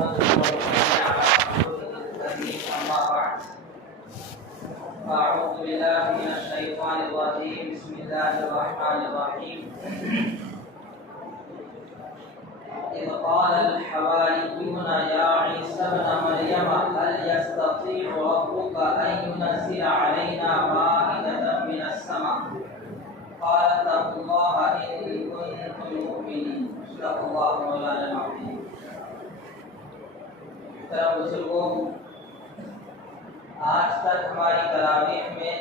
أعوذ بالله من الشيطان الرجيم. بسم الله الرحمن الرحيم. إذ قال الحواريون يا عيسى ابن مريم هل يستطيع ربك أن ينزل علينا مائدة من السماء قال اتقوا الله إن كنتم مؤمنين. صدق الله مولانا العظيم. محترم بزرگوں، آج تک ہماری تراویح میں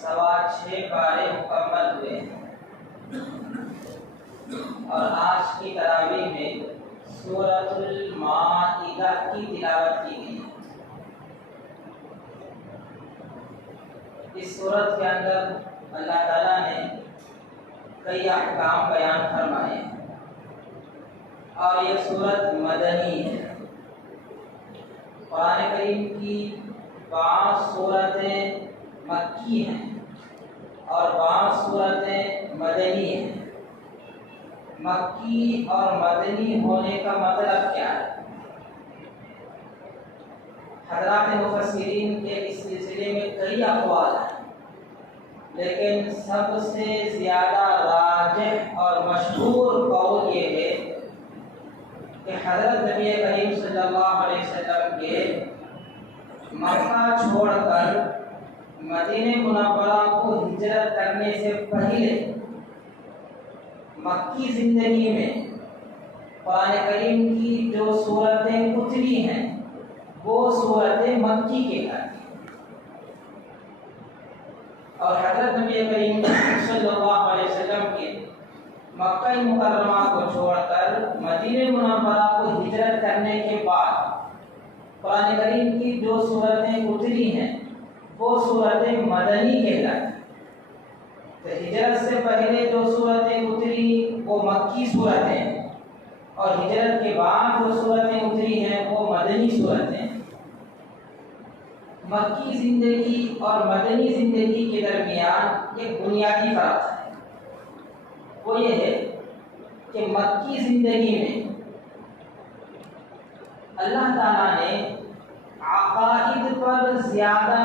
6.25 پارے مکمل ہوئے ہیں اور آج کی تراویح میں سورۃ المائدہ کی تلاوت کی گئی ہے۔ اس سورت کے اندر اللہ تعالیٰ نے کئی احکام بیان فرمائے ہیں اور یہ سورت مدنی ہے۔ قرآن کریم کی بعض سورتیں مکی ہیں اور بعض سورتیں مدنی ہیں۔ مکی اور مدنی ہونے کا مطلب کیا ہے؟ حضرات مفسرین کے اس سلسلے میں کئی اقوال ہیں، لیکن سب سے زیادہ راجح اور مشہور قول یہ ہے کہ حضرت نبی کریم صلی اللہ علیہ وسلم کے مکہ چھوڑ کر مدینہ منورہ کو ہجرت کرنے سے پہلے مکی زندگی میں قرآن کریم کی جو سورتیں اتری ہیں وہ سورتیں مکی کہلاتی ہیں، اور حضرت نبی کریم صلی اللہ علیہ وسلم کے مکہ مکرمہ کو چھوڑ کر مدینہ منورہ کو ہجرت کرنے کے بعد قرآن کریم کی جو سورتیں اتری ہیں وہ سورتیں مدنی کہلاتی ہیں۔ تو ہجرت سے پہلے جو سورتیں اتری وہ مکی صورتیں ہیں اور ہجرت کے بعد جو سورتیں اتری ہیں وہ مدنی صورتیں ہیں۔ مکی زندگی اور مدنی زندگی کے درمیان ایک بنیادی فرق ہے، وہ یہ ہے کہ مکی زندگی میں اللہ تعالیٰ نے عقائد پر زیادہ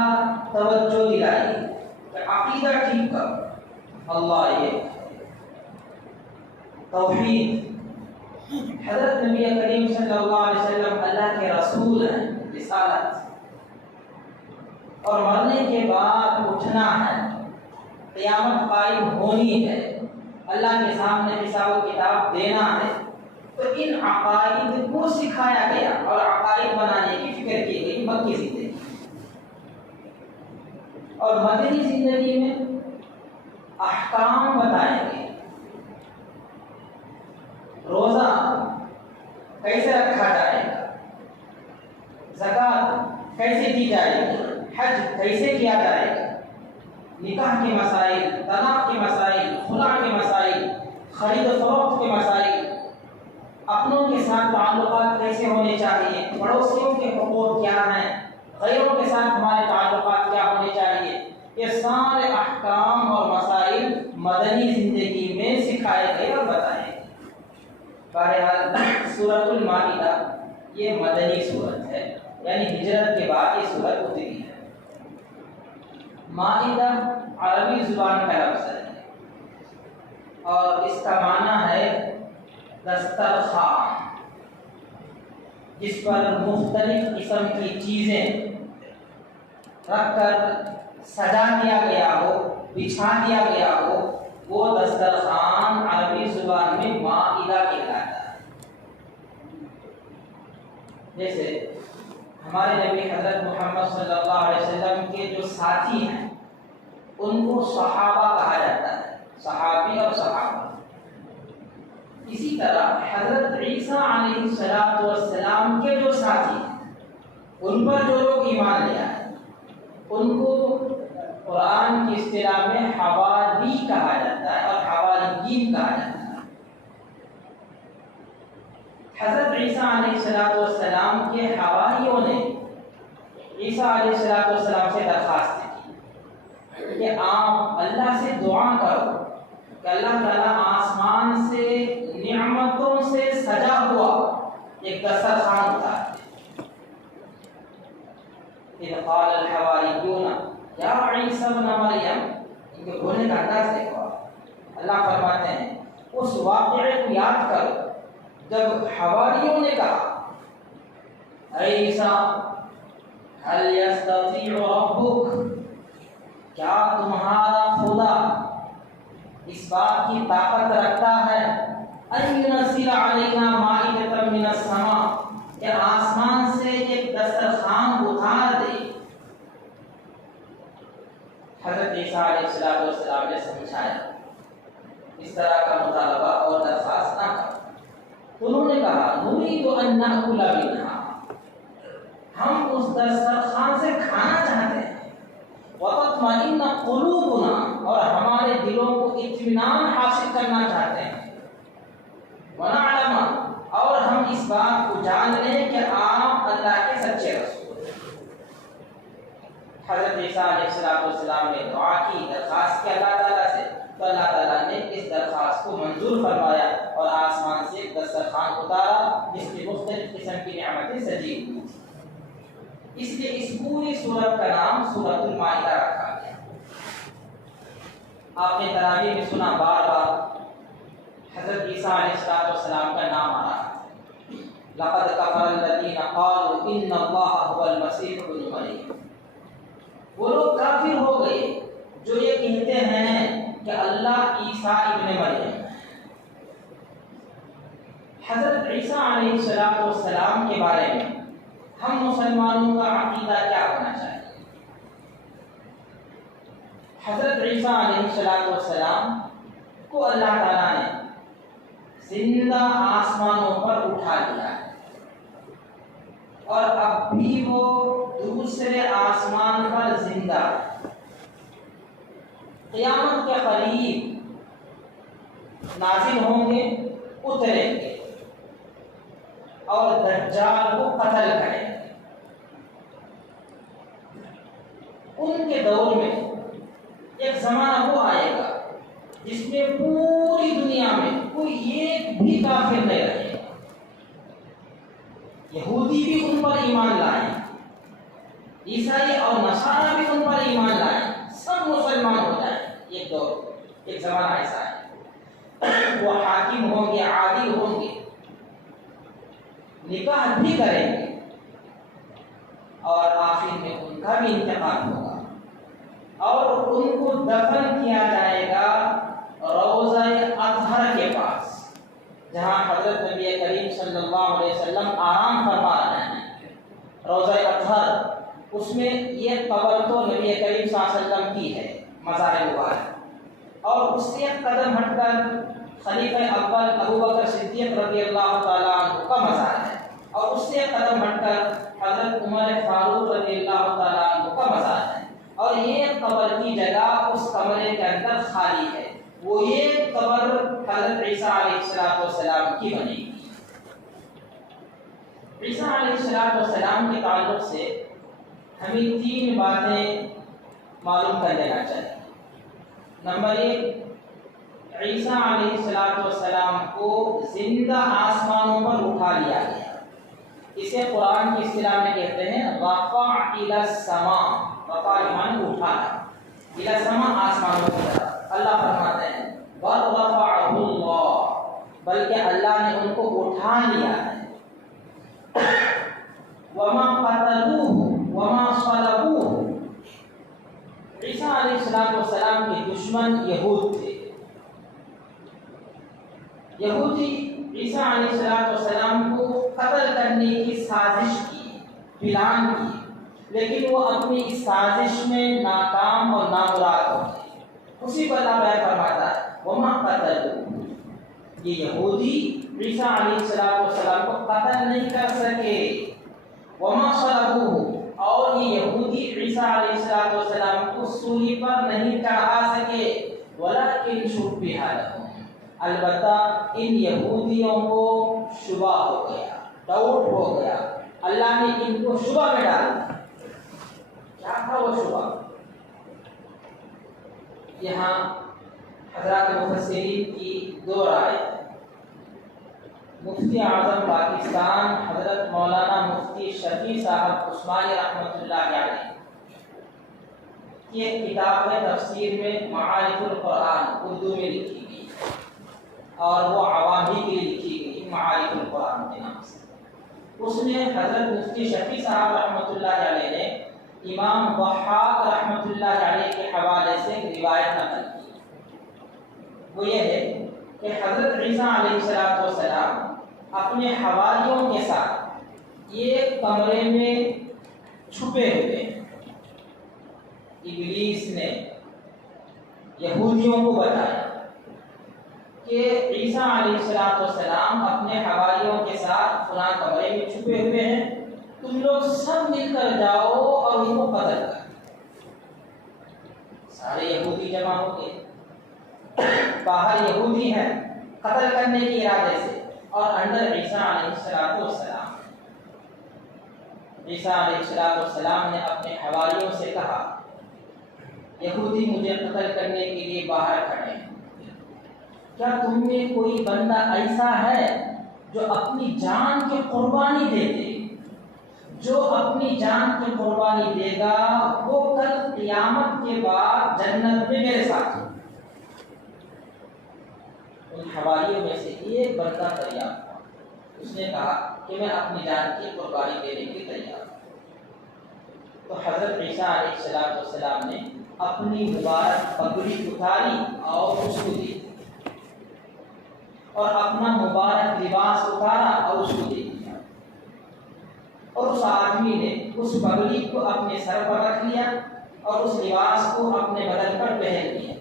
توجہ دلائی کہ عقیدہ ٹھیک کرو، اللہ یہ توحید۔ حضرت نبی کریم صلی اللہ علیہ وسلم اللہ کے رسول ہیں، رسالت، اور مرنے کے بعد اٹھنا ہے، قیامت قائم ہونی ہے، اللہ کے سامنے حساب و کتاب دینا ہے، تو ان عقائد کو سکھایا گیا اور عقائد بنانے کی فکر کی گئی مکی زندگی۔ اور مدنی زندگی میں احکام بتائیں گے، روزہ کیسے رکھا جائے گا، زکوٰۃ کیسے دی جائے گی، حج کیسے کیا جائے گا، نکاح کے مسائل، طلاق کے مسائل، خلا کے مسائل، خرید و فروخت کے مسائل، اپنوں کے ساتھ تعلقات کیسے ہونے چاہیے، پڑوسیوں کے حقوق کیا ہیں، غیروں کے ساتھ ہمارے تعلقات کیا ہونے چاہیے، یہ سارے احکام اور مسائل مدنی زندگی میں سکھائے گئے اور بتائے گئے۔ بہرحال سورۃ المائدہ یہ مدنی سورت ہے، یعنی ہجرت کے بعد یہ سورت اتری ہے۔ مائدہ عربی زبان کا لفظ ہے اور اس کا معنی ہے دسترخوان، جس پر مختلف قسم کی چیزیں رکھ کر سجا دیا گیا ہو، بچھا دیا گیا ہو، وہ دسترخوان عربی زبان میں مائدہ کہلاتا ہے۔ جیسے ہمارے نبی حضرت محمد صلی اللہ علیہ وسلم کے جو ساتھی ہیں ان کو صحابہ کہا جاتا ہے، صحابی اور صحابہ۔ اسی طرح حضرت عیسیٰ علیہ السلام کے جو ساتھی ہیں ان پر جو لوگ ایمان لے آئے ان کو قرآن کی اصطلاح میں حواری کہا جاتا ہے اور حواریین کہا جاتا ہے۔ حضرت عیسیٰ علیہ السلام کے حواریوں نے عیسیٰ علیہ السلام سے درخواست کی کہ آپ اللہ سے دعا کرو کہ اللہ تعالیٰ آسمان سے نعمتوں سے سجا ہوا ایک دسترخوان اتارتے. اذ قال الحواریون یا عیسی ابن مریم، ان کے بولنے کا انداز دیکھو. اللہ فرماتے ہیں اس واقعے کو یاد کرو جب حواریوں نے کہا اے عیسیٰ هل يستطيع ربك، کیا تمہارا خدا اس بات کی طاقت رکھتا ہے ان ينزل علينا مائدة من السماء، کہ آسمان سے ایک دسترخوان اتار دے. حضرت عیسیٰ علیہ السلام نے سمجھایا اس طرح کا مطالبہ اور درخواست نہ کرو. انہوں نے کہا نريد ان نأكل منها، ہم اس دسترخوان سے کھانا چاہتے ہیں. وتطمئن قلوبنا، اور ہمارے دلوں کو اطمینان حاصل کرنا چاہتے ہیں. ونعلم، اور ہم اس بات کو جان لیں کہ آپ اللہ کے سچے رسول ہیں. حضرت عیسیٰ علیہ السلام نے دعا کی، درخواست کی اللہ تعالیٰ سے، تو اللہ تعالیٰ نے اس درخواست کو منظور فرمایا اور آسمان سے ایک دسترخوان اتارا جس میں مختلف قسم کی نعمتیں سجی ہوئی. اس لیے اس پوری سورت کا نام سورۃ المائدہ رکھا گیا. آپ نے تراویح میں سنا بار بار حضرت عیسیٰ علیہ السلام کا نام آ رہا ہے. لقد کفر الذین قالوا ان اللہ هو المسیح ابن مریم، وہ لوگ کافر ہو گئے جو یہ کہتے ہیں کہ اللہ عیسیٰ ابن مریم. حضرت عیسیٰ علیہ السلام کے بارے میں ہم مسلمانوں کا عقیدہ کیا ہونا چاہیے؟ حضرت عیسیٰ علیہ السلام کو اللہ تعالیٰ نے زندہ آسمانوں پر اٹھا لیا ہے اور اب بھی وہ دوسرے آسمان پر زندہ ہے. قیامت کے قریب نازل ہوں گے، اتریں گے اور دجال کو قتل کریں گے. ان کے دور میں ایک زمانہ وہ آئے گا جس میں پوری دنیا میں کوئی ایک بھی کافر نہیں رہے گا. یہودی بھی ان پر ایمان لائیں، عیسائی اور نصارہ بھی ان پر ایمان لائیں، سب مسلمان ہو جائیں. ایک دور، ایک زمانہ ایسا ہے. وہ حاکم ہوں گے، عادل ہوں گے، نکاح بھی کریں گے اور آخر میں ان کا بھی انتقال ہوگا اور ان کو دفن کیا جائے گا روضہ اطہر کے پاس، جہاں حضرت نبی کریم صلی اللہ علیہ وسلم آرام فرما رہے ہیں. روضہ اطہر، اس میں یہ قبر تو نبی کریم صلی اللہ علیہ وسلم کی ہے، مزار مبارک، اور اس سے ایک قدم ہٹ کر خلیفہ اول ابو بکر صدیق رضی اللہ تعالیٰ عنہ کا مزار ہے، اور اس سے ایک قدم ہٹ کر حضرت عمر فاروق رضی اللہ تعالیٰ عنہ کا مزار ہے. اور یہ قبر کی جگہ اس کمرے کے اندر خالی ہے. وہ یہ قبر حضرت عیسیٰ علیہ السلام کی بنی گی. عیسیٰ علیہ السلام کے تعلق سے ہمیں 3 باتیں معلوم کر لینا چاہیے. نمبر 1، عیسیٰ علیہ السلام کو زندہ آسمانوں پر اٹھا لیا گیا. اسے قرآن کی اصطلاح میں کہتے ہیں رفع الی السماء. رفع معنی اٹھانا، الی السماء آسمانوں کی طرف. اللہ فرماتے ہیں وَرَفَعَهُ اللَّهُ، بلکہ اللہ نے ان کو اٹھا لیا ہے. وَمَا قَتَلُوهُ وَمَا صَلَبُوهُ. عیسیٰ علیہ السلام کے دشمن یہود تھے. یہودی عیسیٰ علیہ السلام کو قتل کرنے کی سازش کی، پلان کی، لیکن وہ اپنی اس سازش میں ناکام اور نامراد ہو گئے. اسی کو اللہ بیان فرماتا ہے وما قتلوا، یہ یہودی عیسیٰ علیہ السلام کو قتل نہیں کر سکے. وما صلبوه، اور یہ یہودی عیسیٰ علیہ السلام کو سولی پر نہیں چڑھا سکے. ولکن شبہ لهم، البتہ ان یہودیوں کو شبہ ہو گیا، ڈاؤٹ ہو گیا. اللہ نے ان کو شبہ میں ڈال دیا. کیا تھا وہ شبہ؟ یہاں حضرات مفسرین کی 2 رائے. مفتی اعظم پاکستان حضرت مولانا مفتی شفیع صاحب عثمانی رحمۃ اللہ علیہ کی ایک کتاب ہے تفسیر میں معارف القرآن، اردو میں لکھی گئی اور وہ عوامی کے لیے لکھی گئی معارف القرآن کے نام سے۔ اس میں حضرت مفتی شفیع صاحب رحمۃ اللہ علیہ نے امام ضحاک رحمۃ اللہ علیہ کے حوالے سے ایک روایت نقل کی۔ وہ یہ ہے کہ حضرت عیسیٰ علیہ السلام اپنے حواریوں کے ساتھ ایک کمرے میں چھپے ہوئے ہیں۔ ابلیس نے یہودیوں کو بتایا کہ عیسیٰ علیہ السلام اپنے حواریوں کے ساتھ فلاں کمرے میں چھپے ہوئے ہیں، تم لوگ سب مل کر جاؤ اور ان کو قتل کر۔ سارے یہودی جمع ہو گئے، باہر یہودی ہیں قتل کرنے کے ارادے سے، اور اندر عیسیٰ علیہ السلام۔ عیسیٰ علیہ السلام نے اپنے حواریوں سے کہا یہودی مجھے قتل کرنے کے لیے باہر کھڑے ہیں، کیا تم میں کوئی بندہ ایسا ہے جو اپنی جان کی قربانی دے دے؟ جو اپنی جان کی قربانی دے گا وہ کل قیامت کے بعد جنت میں میرے ساتھ ہو۔ ان حواریوں میں سے ایک بندہ تیار ہوا، اس نے کہا کہ میں اپنی جان کی قربانی دینے کے لیے تیار ہوں۔ تو حضرت عیسیٰ علیہ السلام نے اپنی مبارک پگڑی اتاری اور اس کو دی، اور اپنا مبارک لباس اتارا اور اس کو دے دیا، اور اس آدمی نے اس پگڑی کو اپنے سر پر رکھ لیا اور اس لباس کو اپنے بدن پر پہن لیا۔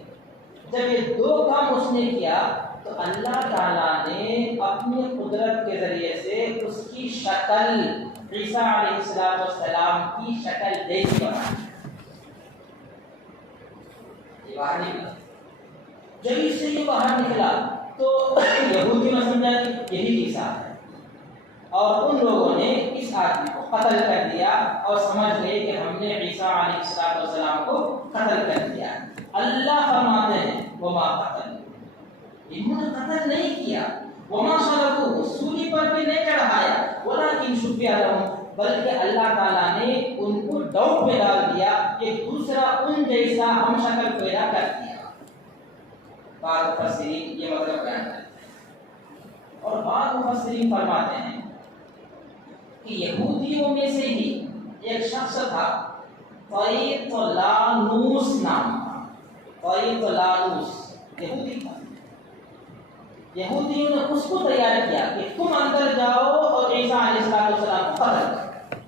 جب یہ دو کام اس نے کیا تو اللہ تعالیٰ نے اپنی قدرت کے ذریعے سے اس کی شکل عیسیٰ علیہ السلام کی شکل دیکھی بنا دی۔ یہ باہر نکلا، جب اس سے یہ باہر نکلا تو یہودی نے سمجھا کہ یہی عیسیٰ ہے، اور ان لوگوں نے اس آدمی کو قتل کر دیا اور سمجھ گئے کہ ہم نے عیسیٰ علیہ السلام کو قتل کر دیا۔ اللہ فرماتے ہیں وما قتل، انہوں نے قتل نہیں کیا، وما صلبوہ، سولی پر بھی نہیں چڑھایا، ولکن شبیہ لہم، بلکہ اللہ تعالیٰ نے ان کو ڈاؤٹ میں ڈال دیا کہ دوسرا ان جیسا ہم شکل پیدا کر دیا۔ بعض مفسرین یہ مطلب بیان کرتے ہیں، اور بعض مفسرین فرماتے ہیں کہ یہودیوں میں سے ہی ایک شخص تھا طیطلانوس نام تھا، طیطلانوس یہودی تھا۔ یہودیوں نے اس کو تیار کیا کہ تم اندر جاؤ اور عیسیٰ علیہ السلام کو قتل کرو۔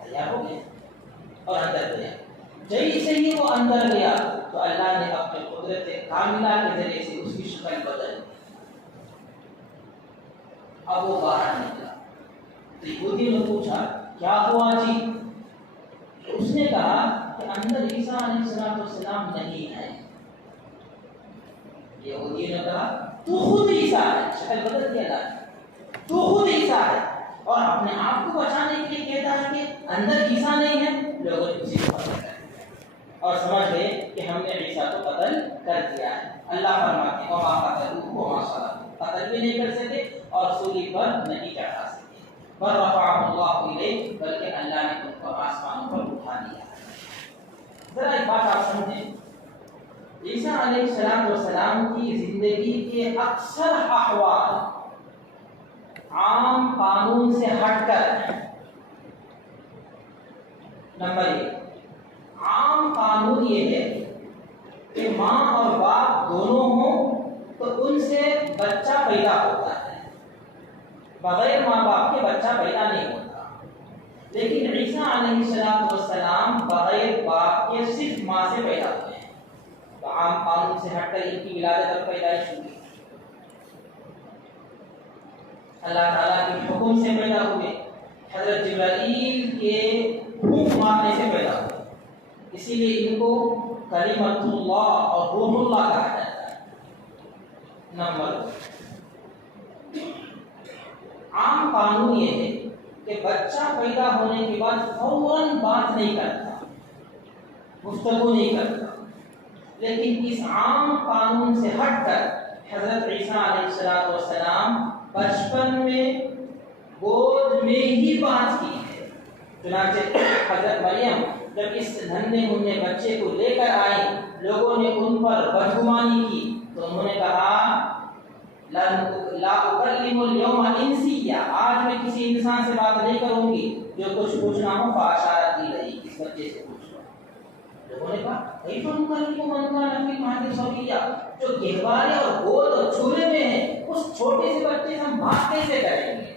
تیار ہو گئے اور اندر گیا۔ جیسے ہی وہ اندر گیا تو اللہ نے اپنے قدرت کاملہ کے ذریعے سے اس کی شکل بدل دی۔ اب وہ باہر نکلا تو یہودی نے پوچھا کیا ہوا جی؟ اس نے کہا کہ اندر عیسیٰ علیہ السلام نہیں ہے۔ یہودی نے کہا تو خود عیسیٰ ہے، شکل بدل دیا اللہ نے، تو خود عیسیٰ ہے اور اپنے آپ کو بچانے کے لیے کہتا ہے کہ اندر عیسیٰ نہیں ہے۔ لوگوں نے اسی کو قتل کر دیا اور سمجھ گئے کہ ہم نے عیسیٰ کو قتل کر دیا ہے۔ اللہ فرماتے ہیں وما قتلوہ وما صلبوہ، قتل بھی نہیں کر سکے اور سولی پر نہیں چڑھا سکے، بل رفعہ اللہ الیہ، بلکہ اللہ نے ان کو آسمانوں پر اٹھا دیا۔ ذرا ایک بات آپ سمجھیں، عیسیٰ علیہ السلام کی زندگی کے اکثر احوال عام قانون سے ہٹ کر، نمبر ایک، عام قانون یہ ہے کہ ماں اور باپ دونوں ہوں تو ان سے بچہ پیدا ہوتا ہے، بغیر ماں باپ کے بچہ پیدا نہیں ہوتا۔ لیکن عیسیٰ علیہ السلام بغیر باپ کے صرف ماں سے پیدا ہوئے ہیں، تو عام قانون سے ہٹ کر ان کی ولادت اور پیدائش ہوئی۔ اللہ تعالیٰ کے حکم سے پیدا ہوئے، حضرت جبرائیل کے حکم ماننے سے پیدا ہوئے، اسی لیے ان کو کلمۃ اللہ اور روح اللہ کہا جاتا ہے۔ نمبر عام قانون یہ ہے کہ بچہ پیدا ہونے کے بعد فوراً بات نہیں کرتا، گفتگو نہیں کرتا، لیکن اس عام قانون سے ہٹ کر حضرت عیسیٰ علیہ السلام بچپن میں گود میں ہی بات کی ہے. چنانچہ حضرت مریم جب اس ننھے منھے بچے کو لے کر آئی، لوگوں نے ان پر بدگمانی کی تو انہوں نے کہا لا اکلم اليوم انسیا، آج میں کسی انسان سے بات نہیں کروں گی، جو کچھ پوچھنا ہو فاشارت کی رہی، اس بچے سے پوچھ لو. لوگوں نے کہا کیف نکلم من کان فی المہد صبیا، جو گہوارے اور گود اور چولہے میں ہے، اس چھوٹے سے بچے سے ہم بات کیسے کریں گے؟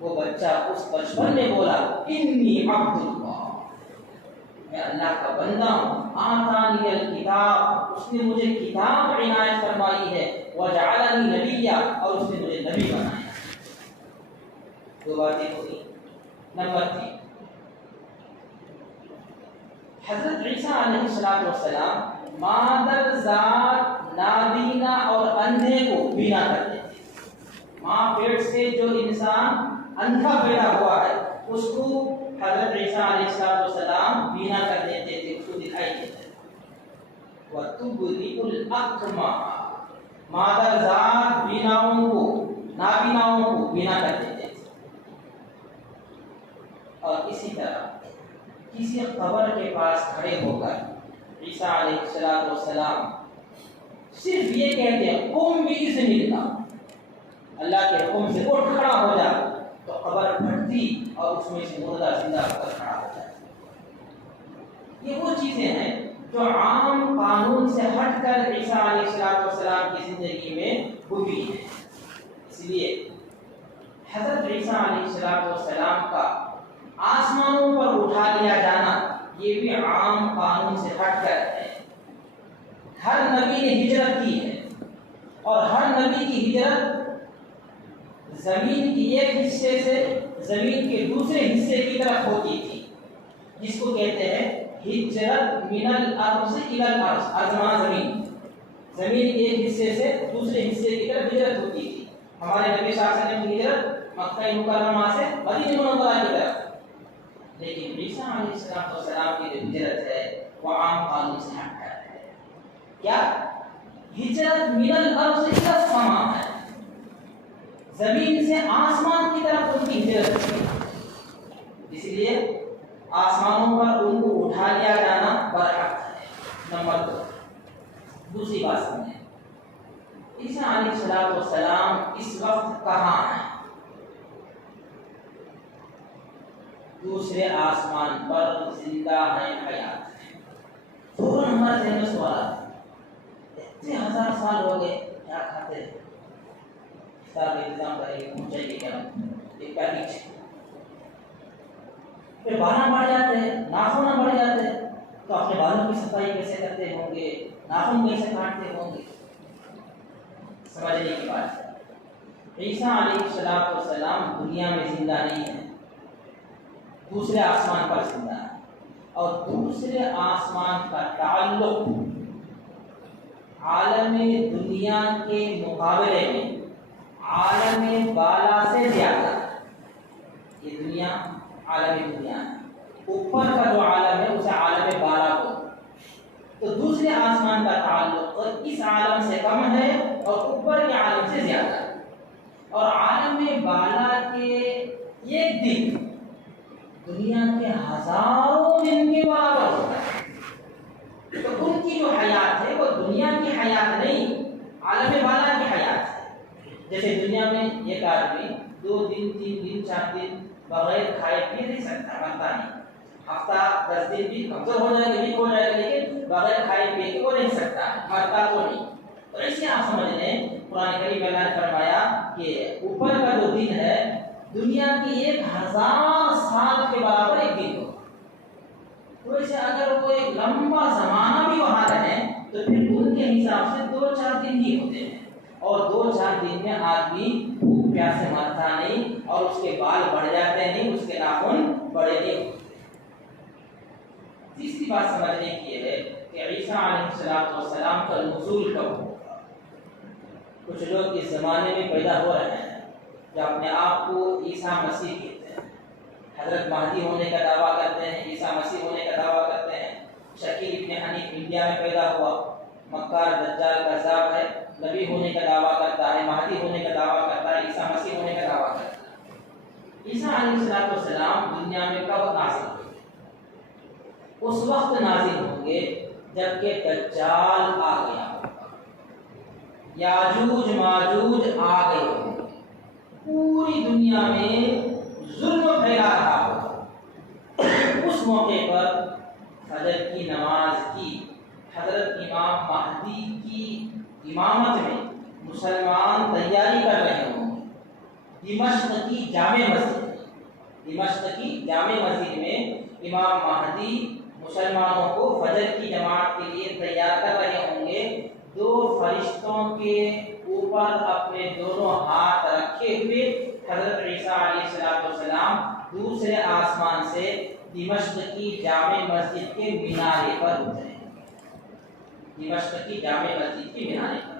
وہ بچہ اس بچپن میں بولا انی عبد اللہ، میں اللہ کا بندہ ہوں، آتانی الکتاب، اس نے مجھے کتاب عنایت فرمائی ہے، وجعلنی نبیا، اور اس نے مجھے نبی بنایا. دو باتیں ہوئی. نمبر 3، حضرت عیسیٰ علیہ السلام مادر ذات نابینا اور اندھے کو بینا کرتے تھے. ماں پیٹ سے جو انسان اندھا پیدا ہوا ہے اس کو حضرت عیسیٰ علیہ السلام بینا کر دیتے تھے، اس کو دکھائی دیتے تھے. وَتُبْرِئُ الْأَكْمَحَ، مادر ذات بیناؤں کو، نابیناؤں کو بینا کر دیتے تھے. اور اسی طرح کسی قبر کے پاس کھڑے ہو کر عیسیٰ علیہ السلام صرف یہ کہتے ہیں قم بِإِذْنِ اللَّهِ، اللہ کے حکم سے اٹھ کھڑا ہو جا، تو قبر پھٹتی اور اس میں سے مردہ زندہ ہو کر کھڑا ہو جائے. یہ وہ چیزیں ہیں جو عام قانون سے ہٹ کر عیسیٰ علیہ السلام کی زندگی میں ہوئی ہیں. اس لیے حضرت عیسیٰ علیہ السلام کا آسمانوں پر اٹھا لیا جانا یہ بھی عام قانون سے ہٹ کر ہے. ہر نبی نے ہجرت کی ہے، اور ہر نبی کی ہجرت زمین کی ایک حصے سے زمین کے دوسرے حصے کی طرف ہوتی تھی، جس کو کہتے ہیں ہجرت من الارض الی الارض، آسمان زمین، زمین کے ایک حصے سے دوسرے حصے کی طرف ہجرت ہوتی تھی. ہمارے نبی صلی اللہ علیہ وسلم کی ہجرت مکہ مکرمہ سے مدینہ منورہ کی طرف. لیکن عیسیٰ علیہ السلام کی جو ہجرت ہے وہ عام قانون سے ہٹ کر ہے. کیا ہجرت من الارض الی السماء ہے، زمین سے آسمان کی طرف ان کی ہجرت ہے. اس لیے آسمانوں پر ان کو اٹھا لیا جانا برحق ہے. نمبر 2، دوسری بات سمجھیں، عیسیٰ علیہ السلام اس وقت کہاں ہیں؟ دوسرے آسمان پر زندہ ہیں، حیات ہیں. فوراً ہمارے ذہن میں سوال آتا ہے اتنے ہزار سال ہو گئے کیا کھاتے ہیں؟ افطار کا انتظام کریں، پہنچائیے کیا ایک پیکج، پھر بالیں بڑھ جاتے ہیں، ناخن بڑھ جاتے ہیں، تو اپنے بالوں کی صفائی کیسے کرتے ہوں گے، ناخن کیسے کاٹتے ہوں گے؟ سمجھنے کی بات ہے. عیسیٰ علیہ السلام دنیا میں زندہ نہیں ہے، دوسرے آسمان پر زندہ ہے. اور دوسرے آسمان کا تعلق عالم دنیا کے مقابلے میں عالم بالا سے زیادہ ہے. یہ دنیا عالم دنیا ہے، اوپر کا جو عالم ہے اسے عالم بالا کو، تو دوسرے آسمان کا تعلق اس عالم سے کم ہے اور اوپر کے عالم سے زیادہ ہے. اور عالم بالا کے ایک دن دنیا کے ہزاروں دن کے برابر ہوتا ہے. تو ان کی جو حیات ہے وہ دنیا کی حیات نہیں، عالم بالا کی حیات ہے. جیسے دنیا میں ایک آدمی 2 دن 3 دن 4 دن بغیر کھائے پی نہیں سکتا، بنتا نہیں. ہفتہ 10 دن بھی کمزور ہو جائے گا، ویک ہو جائے گا، لیکن بغیر کھائے پی کے وہ نہیں سکتا، مرتا تو نہیں. تو ایسے آپ سمجھ لیں قرآن کریم میں اللہ نے فرمایا کہ اوپر کا جو دن ہے دنیا کی 1000 سال کے برابر ایک دن ہو. تو اسے اگر وہ ایک لمبا زمانہ بھی وہاں رہے تو پھر ان کے حساب سے 2-4 دن ہی ہوتے ہیں، اور 2-4 دن میں آدمی بھوک پیاس سے مرتا نہیں، اور اس کے بال بڑھ جاتے نہیں، اس کے ناخن بڑے نہیں ہوتے. تیسری بات سمجھنے کی یہ ہے کہ عیسیٰ علیہ السلام کا نزول کب ہوگا. کچھ لوگ اس زمانے میں پیدا ہو رہے ہیں جو اپنے آپ کو عیسیٰ مسیح کہتے ہیں، حضرت مہدی ہونے کا دعویٰ کرتے ہیں، عیسیٰ مسیح ہونے کا دعویٰ کرتے ہیں. شکیل ابن حنیف انڈیا میں پیدا ہوا، مکار دجال کذاب ہے، نبی ہونے کا دعویٰ کرتا ہے، مہدی ہونے کا دعویٰ کرتا ہے، عیسیٰ مسیح ہونے کا دعویٰ کرتا ہے۔ عیسیٰ علیہ السلام دنیا میں کب نازل ہوئے؟ اس وقت نازل ہوں گے جب کہ دجال آ گیا ہوگا، یاجوج ماجوج آ گئے ہوں گے، پوری دنیا میں ظلم پھیلا رہا ہوگا۔ اس موقع پر فجر کی نماز کی حضرت امام مہدی کی امامت میں مسلمان تیاری کر رہے ہوں گے۔ دمشق کی جامع مسجد میں امام مہدی مسلمانوں کو فجر کی جماعت کے لیے تیار کر رہے ہوں گے۔ دو فرشتوں کے اوپر اپنے دونوں ہاتھ رکھے ہوئے حضرت عیسیٰ علیہ السلام دوسرے آسمان سے دمشق کی جامع مسجد کے مینارے پر اتریں گے۔ دمشق کی جامع مسجد کے مینارے پر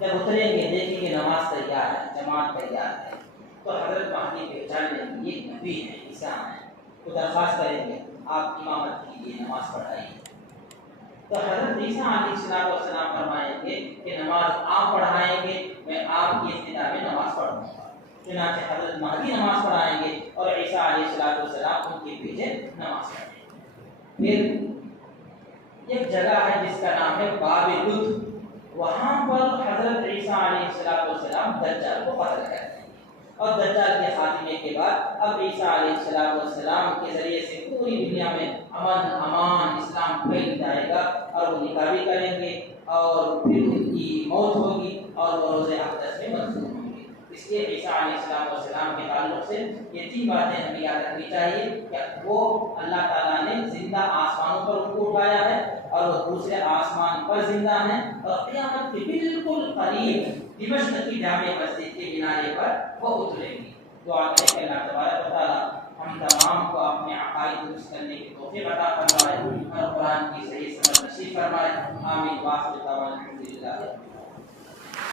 جب اتریں گے، دیکھیں گے نماز تیار ہے، جماعت تیار ہے، تو حضرت مہدی پہچان لیں گے یہ نبی ہے، عیسیٰ ہے، تو درخواست کریں گے آپ امامت کے لیے نماز پڑھائیے۔ تو حضرت عیسیٰ علیہ السلام فرمائیں گے کہ نماز آپ پڑھائیں گے، میں آپ کی ابتدا میں نماز پڑھوں گا۔ چنانچہ حضرت مہدی نماز پڑھائیں گے اور عیسیٰ علیہ السلام ان کے پیچھے نماز پڑھیں گے۔ پھر ایک جگہ ہے جس کا نام ہے باب لد، وہاں پر حضرت عیسیٰ علیہ السلام دجال کو قتل کرتے ہیں، اور دجال کے خاتمے کے بعد اب عیسیٰ علیہ السلام کے ذریعے سے پوری دنیا میں امان اسلام پھیل جائے گا، اور وہ نکاح بھی کریں گے، اور پھر ان کی موت ہوگی اور وہ روزہ اقدس میں مدفون ہوں گے۔ اس لیے عیسیٰ علیہ السلام کے تعلق سے یہ تین باتیں ہمیں یاد رکھنی چاہیے کہ وہ اللہ تعالیٰ نے زندہ آسمانوں پر ان کو اٹھایا ہے، اور وہ دوسرے آسمان پر زندہ ہیں، اور قیامت کے بالکل قریب دمشق کی جامع مسجد کے مینارے پر وہ اتریں گی۔ دعا کریں کہ اللہ تبارک و تعالیٰ ہم تمام کو اپنے عقائد درست کرنے کی توفیق عطا فرمائے اور قرآن کی صحیح سمجھ نصیب فرمائے۔ آمین۔ وآخر دعوانا الحمد للہ۔